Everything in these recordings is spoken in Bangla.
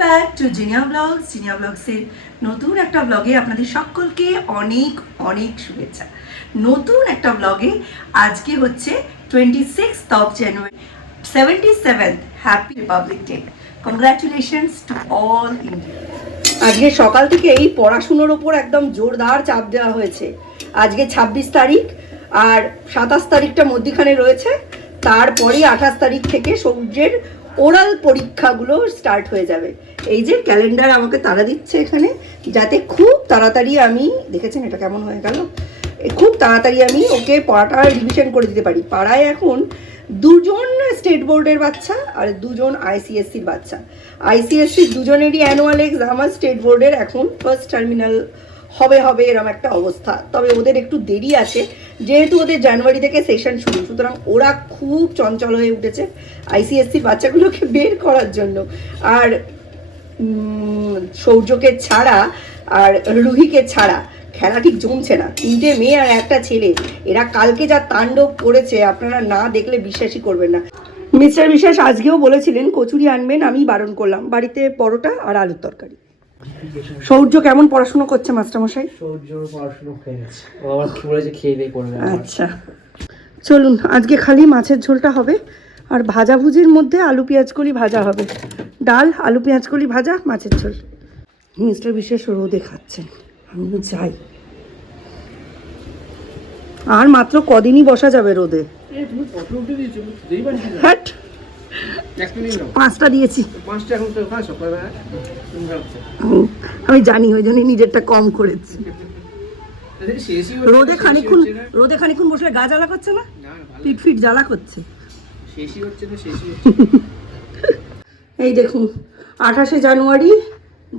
Back to Jinia blogs. জিনিয়া ব্লগসের নতুন একটা ব্লগে আপনাদের সকলকে অনেক অনেক শুভেচ্ছা। নতুন একটা ব্লগে আজকে হচ্ছে 26th of January, 77th happy Republic day. Congratulations to all India. আজকে সকাল থেকে এই পড়াশুনোর ওপর একদম জোরদার চাপ দেওয়া হয়েছে। আজকে 26 তারিখ আর 27 তারিখটা মধ্যখানে রয়েছে, তারপরে 28 তারিখ থেকে সূর্যের ওরাল পরীক্ষাগুলো স্টার্ট হয়ে যাবে। এই যে ক্যালেন্ডার আমাকে তাড়া দিচ্ছে এখানে, যাতে খুব তাড়াতাড়ি আমি, দেখেছেন এটা কেমন হয়ে গেল, খুব তাড়াতাড়ি আমি ওকে পড়াটা রিভিশন করে দিতে পারি। পাড়ায় এখন দুজন স্টেট বোর্ডের বাচ্চা আর দুজন আইসিএসসির বাচ্চা। আইসিএসসির দুজনেরই অ্যানুয়াল এক্সাম, আর স্টেট বোর্ডের এখন ফার্স্ট টার্মিনাল হবে এরকম একটা অবস্থা। তবে ওদের একটু দেরি আছে, যেহেতু ওদের জানুয়ারি থেকে সেশন শুরু, সুতরাং ওরা খুব চঞ্চল হয়ে উঠেছে আইসিএসসি বাচ্চাগুলোকে বের করার জন্য। আর সৌর্যকে ছাড়া আর রুহিকে ছাড়া খেলা ঠিক জমছে না। 3টে মেয়ে আর একটা ছেলে, এরা কালকে যা তাণ্ডব করেছে আপনারা না দেখলে বিশ্বাসই করবেন না। মিস্টার বিশ্বাস আজকেও বলেছিলেন কচুরি আনবেন, আমি বারণ করলাম। বাড়িতে পরোটা আর আলুর তরকারি। সৌর্য কেমন পড়াশোনা করছে মাস্টারমশাই? সৌর্য পড়াশোনা হয়ে গেছে, ও আবার বলেছে খেয়ে দিয়ে করবে। আচ্ছা চলুন, আজকে খালি মাছের ঝোলটা হবে, আর ভাজাভুজির মধ্যে আলু পেঁয়াজ কলি ভাজা হবে। ডাল, আলু পেঁয়াজ কলি ভাজা, মাছের ঝোল। মিস্টার বিশেষ রোদে খাচ্ছেন, আমিও যাই। আর মাত্র কদিনই বসা যাবে রোদে। হ্যাট 5টা দিয়েছি। আমি জানি, ওই জন্যই নিজেরটা কম করেছি। রোদে খানিক্ষণ বসলে গা জ্বালা করছে না? পিট জ্বালা করছে। এই দেখুন, 28শে জানুয়ারি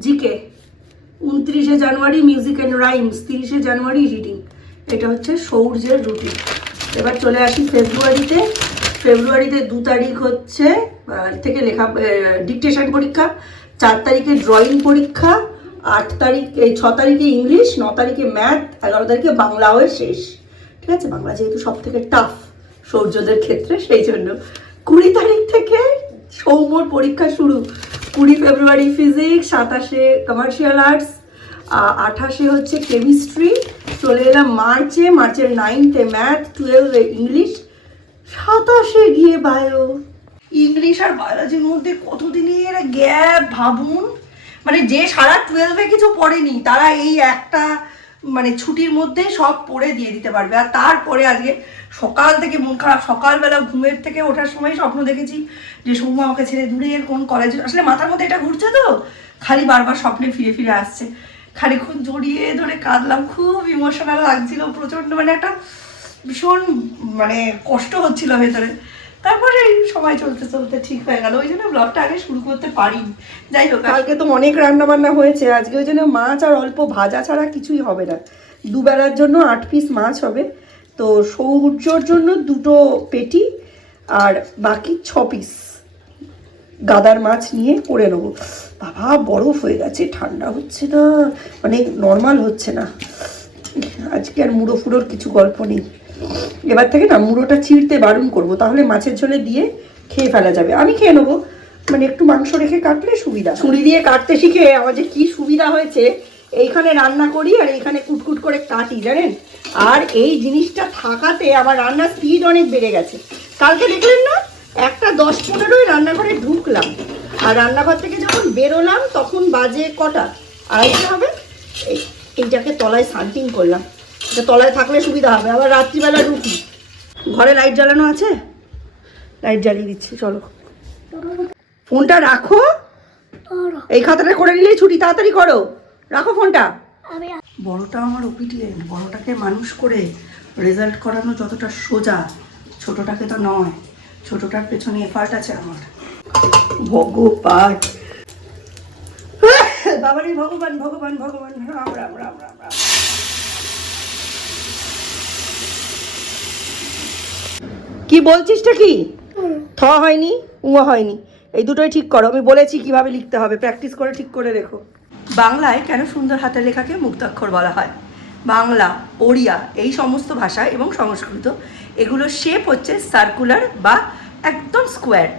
জিকে, 29শে জানুয়ারি মিউজিক অ্যান্ড রাইমস, 30শে জানুয়ারি রিডিং। এটা হচ্ছে সৌর্যের রুটিন। এবার চলে আসি ফেব্রুয়ারিতে। 2 তারিখ হচ্ছে থেকে লেখা ডিকটেশন পরীক্ষা, 4 তারিখে ড্রয়িং পরীক্ষা, 6 তারিখে ইংলিশ, 9 তারিখে ম্যাথ, 11 তারিখে বাংলা হয়ে শেষ। ঠিক আছে, বাংলা যেহেতু সব থেকে টাফ সৌর্যদের ক্ষেত্রে, সেই জন্য 20 তারিখ থেকে সৌম্যর পরীক্ষা শুরু। 20 ফেব্রুয়ারি ফিজিক্স, 27শে কমার্শিয়াল আর্টস, 28শে হচ্ছে কেমিস্ট্রি। চলে এলাম মার্চের 9th-এ ম্যাথ, 12-এ ইংলিশ, 27শে গিয়ে বায়ো। ইংলিশ আর বায়োলজির মধ্যে কতদিনের গ্যাপ ভাবুন। মানে যে সারা 12-এ কিছু পড়েনি, তারা এই একটা মানে ছুটির মধ্যে সব পড়ে দিয়ে দিতে পারবে। আর তারপরে আজকে সকাল থেকে মন খারাপ। সকালবেলা ঘুমের থেকে ওঠার সময় স্বপ্ন দেখেছি যে সৌম্য আমাকে ছেড়ে দূরের কোন কলেজে, আসলে মাথার মধ্যে এটা ঘুরছে তো, খালি বারবার স্বপ্নে ফিরে আসছে। খানিক্ষণ জড়িয়ে ধরে কাঁদলাম, খুব ইমোশনাল লাগছিল প্রচণ্ড, মানে একটা ভীষণ মানে কষ্ট হচ্ছিল ভেতরে। তারপরে সময় চলতে ঠিক হয়ে গেল, ওই জন্য ব্লগটা আগে শুরু করতে পারিনি। যাই হোক, কালকে তো অনেক রান্না বান্না হয়েছে, আজকে ওই জন্য মাছ আর অল্প ভাজা ছাড়া কিছুই হবে না। 2 বেলার জন্য 8 পিস মাছ হবে। তো সৌর্যর জন্য 2টো পেটি আর বাকি 6 পিস গাদার মাছ নিয়ে করে নেবো। বাবা বরফ হয়ে গেছে, ঠান্ডা হচ্ছে না, মানে নর্মাল হচ্ছে না। আজকে আর মুড়ো ফুড়োর কিছু গল্প নেই। এবার থেকে না মুড়োটা চিড়তে বারণ করবো, তাহলে মাছের ঝোলে দিয়ে খেয়ে ফেলা যাবে। আমি খেয়ে নেবো, মানে একটু মাংস রেখে কাটলে সুবিধা। ছুরি দিয়ে কাটতে শিখে আমার যে কী সুবিধা হয়েছে, এইখানে রান্না করি আর এইখানে কুটকুট করে কাটি, জানেন। আর এই জিনিসটা থাকাতে আমার রান্নার স্পিড অনেক বেড়ে গেছে। কালকে দেখলেন না, একটা 10-15 রান্নাঘরে ঢুকলাম, আর রান্নাঘর থেকে যখন বেরোলাম তখন বাজে কটা, 2:30 হবে। এইটাকে তলায় সানটিং করলাম, এটা তলায় থাকলে সুবিধা হবে। আবার রাত্রিবেলা রুটি, ঘরে লাইট জ্বালানো আছে, লাইট জ্বালিয়ে দিচ্ছি। চলো, ফোনটা রাখো, এই খাতাটা করে নিলেই ছুটি, তাড়াতাড়ি করো, রাখো ফোনটা। বড়টা আমার ওপিটিএন, বড়টাকে মানুষ করে রেজাল্ট করানো যতটা সোজা, ছোটটাকে তো নয়। ছোটটার পেছনে এফার্ট আছে আমার। ভগবান বাবারে, ভগবান ভগবান ভগবান, রাম রাম রাম রাম রাম। কি বলছিসটা কি? থ হয়নি, উয়া হয়নি, এই দুটোই ঠিক করো। আমি বলেছি কিভাবে লিখতে হবে, প্র্যাকটিস করে ঠিক করে রেখো। বাংলায় কেন সুন্দর হাতের লেখাকে মুক্তাক্ষর বলা হয়? বাংলা, ওড়িয়া, এই সমস্ত ভাষা এবং সংস্কৃত, এগুলোর শেপ হচ্ছে সার্কুলার বা একদম স্কোয়ার,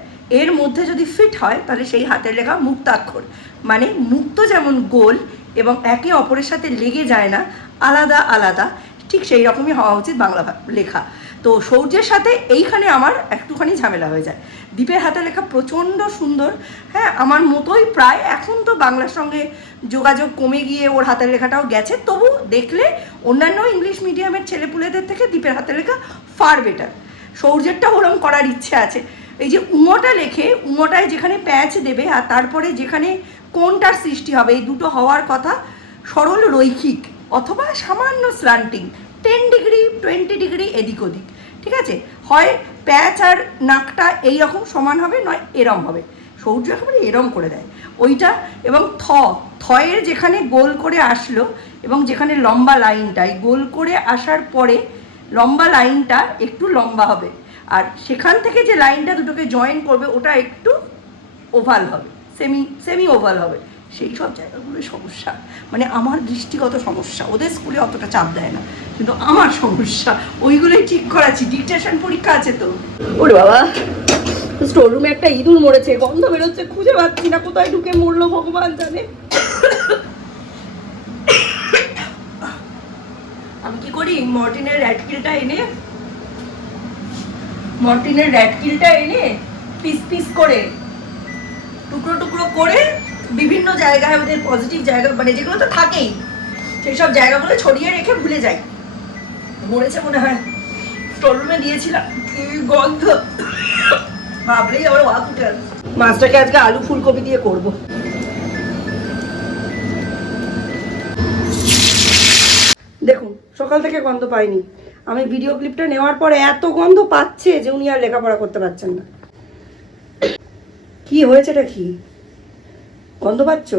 এর মধ্যে যদি ফিট হয় তাহলে সেই হাতের লেখা মুক্তাক্ষর, মানে মুক্ত যেমন গোল এবং একে অপরের সাথে লেগে যায় না, আলাদা আলাদা, ঠিক সেই রকমই হওয়া উচিত বাংলা লেখা। তো সৌর্যের সাথে এইখানে আমার একটুখানি ঝামেলা হয়ে যায়। দীপের হাতে লেখা প্রচণ্ড সুন্দর, হ্যাঁ আমার মতোই প্রায়। এখন তো বাংলার সঙ্গে যোগাযোগ কমে গিয়ে ওর হাতের লেখাটাও গেছে, তবু দেখলে অন্যান্য ইংলিশ মিডিয়ামের ছেলেপুলেদের থেকে দীপের হাতের লেখা ফার বেটার। সৌর্যেরটা ওরম করার ইচ্ছে আছে। এই যে উঙোটা লেখে, উঙোটায় যেখানে প্যাঁচ দেবে আর তারপরে যেখানে কোনটার সৃষ্টি হবে, এই দুটো হওয়ার কথা সরল রৈখিক অথবা সামান্য স্ল্যান্টিং, 10 ডিগ্রি 20 ডিগ্রি এদিক ওদিক, ঠিক আছে? হয় প্যাঁচ আর নাকটা এই রকম সমান হবে, নয় এরম হবে। সৌর্য একেবারে এরম করে দেয় ওইটা। এবং থয়ের যেখানে গোল করে আসলো এবং যেখানে লম্বা লাইনটা, এই গোল করে আসার পরে লম্বা লাইনটা একটু লম্বা হবে, আর সেখান থেকে যে লাইনটা দুটোকে জয়েন করবে ওটা একটু ওভাল হবে, সেমি ওভাল হবে। সেই সব জায়গাগুলোই সমস্যা, মানে আমার দৃষ্টিগত সমস্যা। ওদের স্কুলে অতটা চাপ দেয় না, কিন্তু আমার সমস্যা ওইগুলোই ঠিক করাচ্ছি। ডিকটেশন পরীক্ষা আছে তো। ওরে বাবা, স্টোর রুমে একটা ইঁদুর মরেছে, গন্ধ বেরোচ্ছে, খুঁজে পাচ্ছি না কোথায় ঢুকে মরলো ভগবান জানে। আমি কি করি, মর্টিনের র্যাটকিলটা এনে পিস পিস করে টুকরো টুকরো করে বিভিন্ন জায়গায়, ওদের পজিটিভ জায়গা মানে যেগুলো তো থাকেই, সেই সব জায়গাগুলো ছড়িয়ে রেখে ভুলে যাই। মরেছে মনে হয়, স্টোর রুমে দিয়েছিলাম, কি গন্ধ, ভাবলেই আবার ওয়াক উঠে আসে। মাছটাকে আজকে আলু ফুলকপি দিয়ে করব। দেখুন সকাল থেকে গন্ধ পাইনি, আমি ভিডিও ক্লিপটা নেওয়ার পরে এত গন্ধ পাচ্ছে যে উনি আর লেখাপড়া করতে পারছেন না। কি হয়েছে, এটা কি গন্ধ পাচ্ছ?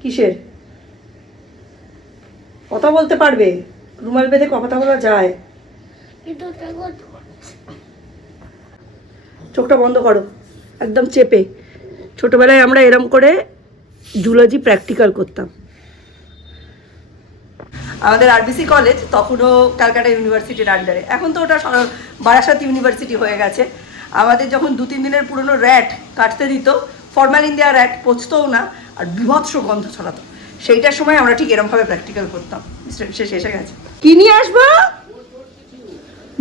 কিসের? কথা বলতে পারবে? রুমাল বেঁধে কথা বলা যায়? চোখটা বন্ধ করো একদম চেপে। ছোটবেলায় আমরা এরম করে জুলজি প্র্যাকটিক্যাল করতাম। আমাদের আরবিসি কলেজ তখনও ক্যালকাটা ইউনিভার্সিটির আন্ডারে, এখন তো ওটা বারাসাত ইউনিভার্সিটি হয়ে গেছে। আমাদের যখন 2-3 দিনের পুরনো র্যাট কাটতে দিত, ফরমালিন দেওয়া র্যাট পচতও না আর বিভৎস গন্ধ ছড়াতো, সেইটার সময় আমরা ঠিক এরমভাবে প্র্যাকটিক্যাল করতাম। শেষ এসে গেছে, কি নিয়ে আসবো?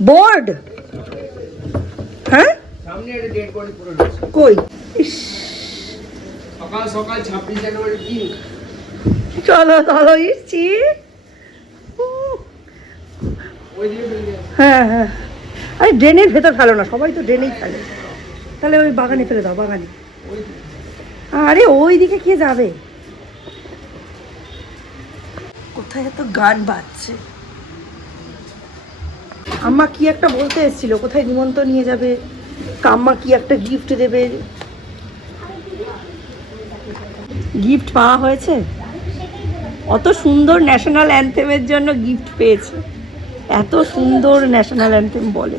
বোর্ড? হ্যাঁ সামনে একটা ডেট করে পুরো কই? সকাল সকাল 26 জানুয়ারি দিন। চলো ইসছি। হ্যাঁ হ্যাঁ, আরে ড্রেনের ভেতর ফেলো না, সবাই তো ড্রেনেই ফেলে। তাহলে ওই বাগানে ফেলে দাও, বাগানে। আরে ওই দিকে কে যাবে? কোথায় এত গান বাজছে? আম্মা কি একটা বলতে এসেছিল, কোথায় নিমন্ত্রণ নিয়ে যাবে, কাম্মা কি একটা গিফট দেবে। গিফট পাওয়া হয়েছে? অত সুন্দর ন্যাশনাল অ্যান্থেমের জন্য গিফট পেয়েছে। এত সুন্দর ন্যাশনাল অ্যান্থেম বলে।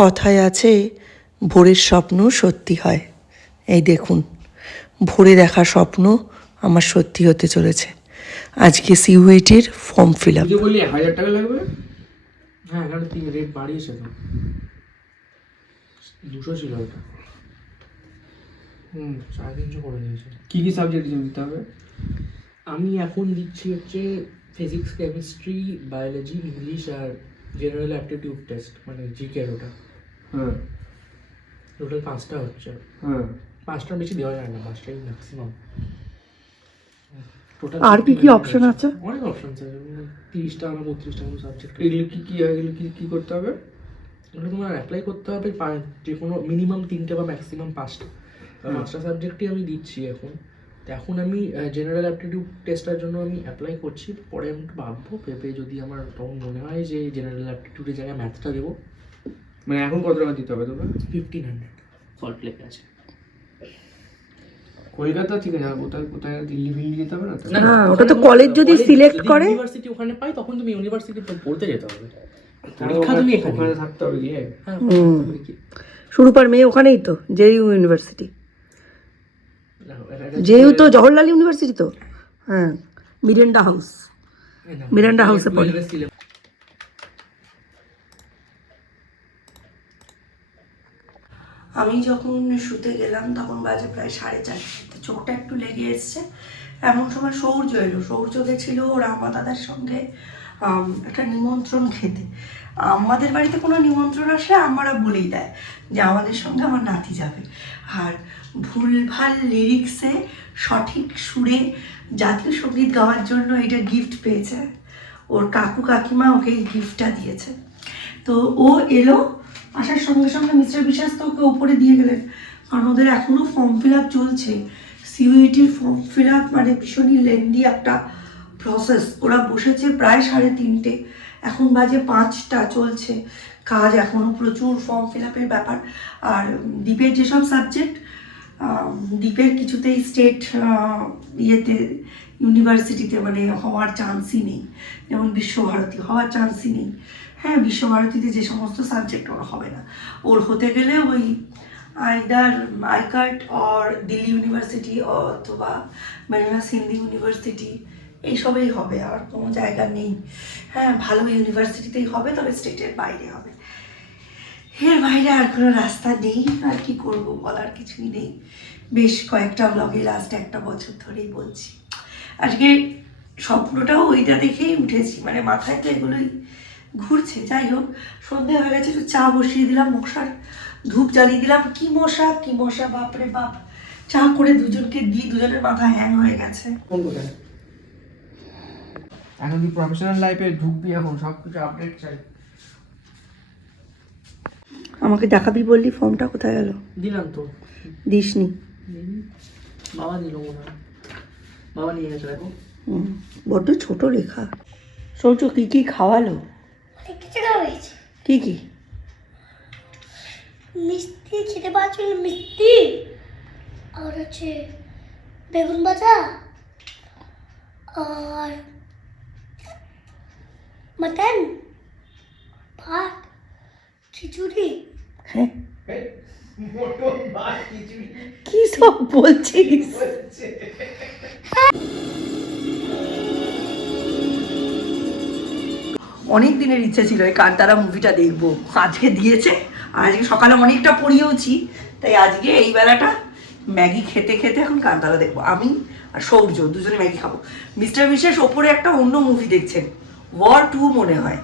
কথায় আছে ভোরের স্বপ্ন সত্যি হয়। এই দেখুন, ভোরে দেখা স্বপ্ন আমার সত্যি হতে চলেছে। আজকে সিউইটির ফর্ম ফিল আপ। বললি 1000 টাকা লাগবে? হ্যাঁ, এখানে 3 রেট বাড়িয়েছে তো, 200 ছিল ওটা। 350 করে দিয়েছে। কি কি সাবজেক্ট দিতে হবে? আমি এখন দিচ্ছি হচ্ছে ফিজিক্স, কেমিস্ট্রি, বায়োলজি, ইংলিশ আর জেনারেল অ্যাপটিটিউড টেস্ট, মানে জিকের ওটা। হ্যাঁ, টোটাল 5টা হচ্ছে। হ্যাঁ, 5টার বেশি দেওয়া যায় না, 5টাই ম্যাক্সিমাম। আর কি কি অপশন আছে? অনেক অপশন আছে, 30টা বা 32টা মতো সাবজেক্ট। এগুলো কি করতে হবে? ওটা তোমার অ্যাপ্লাই করতে হবে যে কোনো মিনিমাম 3টে বা ম্যাক্সিমাম 5টা। 5টা সাবজেক্টই আমি দিচ্ছি এখন। তো এখন আমি জেনারেল অ্যাপটিটিউড টেস্টের জন্য আমি অ্যাপ্লাই করছি। পরে আমি একটু ভাববো, ভেবে যদি আমার তখন মনে হয় যে জেনারেল অ্যাপটিটিউডের জায়গায় ম্যাথটা দেবো। মানে এখন কত টাকা দিতে হবে তোকে? 1500 ফল্ট লেখা আছে। কলকাতা থেকে যাবো, কোথায় কোথায় দিল্লি ফিল্লি যেতে হবে না? না, ওটা তো কলেজ যদি সিলেক্ট করে, ইউনিভার্সিটি ওখানে পাই, তখন তুমি ইউনিভার্সিটি পড়তে যেতে হবে। পরীক্ষা তুমি এখানে থাকতে হবে গিয়ে। হ্যাঁ, শুরুপার মেয়ে ওখানেই তো, জেইউ ইউনিভার্সিটি। জেইউ তো জওহরলাল ইউনিভার্সিটি তো। হ্যাঁ, মিরান্ডা হাউসে পড়ে। আমি যখন শুতে গেলাম তখন বাজে প্রায় 4:30, চোখটা একটু লেগে এসছে। এমন সময় সৌর্য এলো। সৌর্য গেছিল ওর আমা দাদার সঙ্গে একটা নিমন্ত্রণ খেতে। আমাদের বাড়িতে কোনো নিমন্ত্রণ আসলে আমরা বলেই দেয় যে আমাদের সঙ্গে আমার নাতি যাবে। আর ভুলভাল লিরিক্সে সঠিক সুরে জাতীয় সঙ্গীত গাওয়ার জন্য এটা গিফট পেয়েছে। ওর কাকু কাকিমা ওকে এই গিফটটা দিয়েছে। তো ও এলো, আসার সঙ্গে সঙ্গে মিস্টার বিশ্বাস তো ওকে ওপরে দিয়ে গেলেন, কারণ ওদের এখনও ফর্ম ফিল আপ চলছে। সিইউইটির ফর্ম ফিল আপ মানে ভীষণই লেন্দি একটা প্রসেস। ওরা বসেছে প্রায় 3:30, এখন বাজে 5টা, চলছে কাজ এখনও, প্রচুর ফর্ম ফিল আপের ব্যাপার। আর দ্বীপের যেসব সাবজেক্ট, দ্বীপের কিছুতেই স্টেট ইয়েতে ইউনিভার্সিটিতে মানে হওয়ার চান্সই নেই, যেমন বিশ্বভারতী হওয়ার চান্সই নেই। হ্যাঁ, বিশ্বভারতীতে যে সমস্ত সাবজেক্ট ওর হবে না, ওর হতে গেলে ওই আইদার আইকাট অর দিল্লি ইউনিভার্সিটি অথবা বেনারস হিন্দি ইউনিভার্সিটি, এইসবেই হবে, আর কোনো জায়গা নেই। হ্যাঁ, ভালো ইউনিভার্সিটিতেই হবে, তবে স্টেটের বাইরে হবে, এর বাইরে আর কোনো রাস্তা নেই। আর কি করব, বলার কিছুই নেই। বেশ কয়েকটা ব্লগে লাস্ট 1 বছর ধরেই বলছি। আজকে স্বপ্নটাও ওইটা দেখেই উঠেছি, মানে মাথায় তো এগুলোই ঘুরছে। যাই হোক, সন্ধে হয়ে গেছে, একটু চা বসিয়ে দিলাম, মশার ধূপ জ্বালিয়ে দিলাম। কি মশা, বাপরে বাপ। চা করে দুজনকে দিই, দুজনের মাথা হ্যাং হয়ে গেছে। এখন তুই প্রফেশনাল লাইফে ঢুকবি, এখন সব কিছু আপডেট চাই। আমাকে দেখাবি বললি, ফর্মটা কোথায় গেল? দিলাম তো। দিসনি? বাবা দিল মনে হয়, বাবা নিয়ে গেছে। দেখো বড্ড ছোট লেখা। সৌর্য কি কি খাওয়ালো? অনেক কিছু খাওয়া হয়েছে। কি কি? মিষ্টি খেতে পারছিল, মিষ্টি, আর হচ্ছে বেগুন ভাজা, আর মাটন, ভাত, খিচুড়ি। হ্যাঁ, কি সব বলছিস? অনেক দিনের ইচ্ছা ছিল এই কান্তারা মুভিটা দেখবো, আজকে দিয়েছে। আর আজকে সকালে অনেকটা পড়িয়েওছি, তাই আজকে এই বেলাটা ম্যাগি খেতে খেতে এখন কান্তারা দেখবো। আমি আর সৌর্য দুজনে ম্যাগি খাবো। মিস্টার বিশেষ ওপরে একটা অন্য মুভি দেখছেন, ওয়ার 2 মনে হয়।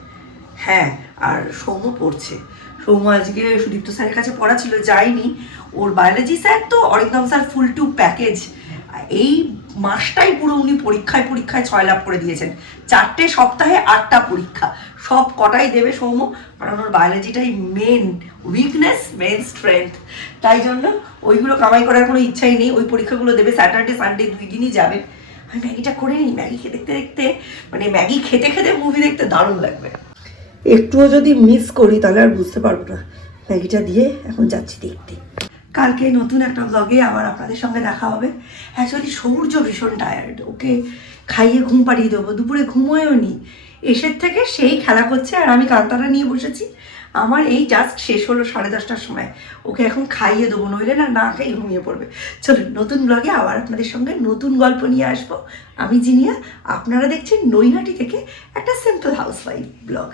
হ্যাঁ, আর সৌম্য পড়ছে। সৌম্য আজকে সুদীপ্ত স্যারের কাছে পড়া ছিল, যায়নি। ওর বায়োলজি স্যার তো Arindam sir full to package. এই মাসটাই পুরো উনি পরীক্ষায় 6 লাভ করে দিয়েছেন। 4টে সপ্তাহে 8টা পরীক্ষা, সব কটাই দেবে সৌম্য, কারণ ওর বায়োলজিটাই মেন উইকনেস, মেন স্ট্রেংথ। তাই জন্য ওইগুলো কামাই করার কোনো ইচ্ছাই নেই। ওই পরীক্ষাগুলো দেবে, স্যাটারডে সানডে 2 দিনই যাবে। আমি ম্যাগিটা করে নিই, ম্যাগি দেখতে দেখতে, মানে ম্যাগি খেতে খেতে মুভি দেখতে দারুণ লাগবে। একটুও যদি মিস করি তাহলে আর বুঝতে পারবো না। ম্যাগিটা দিয়ে এখন যাচ্ছি দেখতে। কালকে নতুন একটা ব্লগে আবার আপনাদের সঙ্গে দেখা হবে। অ্যাকচুয়ালি সৌর্য ভীষণ টায়ার্ড, ওকে খাইয়ে ঘুম পাড়িয়ে দেবো, দুপুরে ঘুমোয়ও নি, এসের থেকে সেই খেলা করছে। আর আমি কান্তারা নিয়ে বসেছি, আমার এই জাস্ট শেষ হলো 10:30টার সময়। ওকে এখন খাইয়ে দেবো, নইলে না খেয়ে ঘুমিয়ে পড়বে। চলুন, নতুন ব্লগে আবার আপনাদের সঙ্গে নতুন গল্প নিয়ে আসবো। আমি জিনিয়া, আপনারা দেখছেন নৈহাটি থেকে একটা simple housewife blog.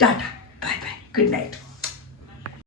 Tata, bye bye, good night.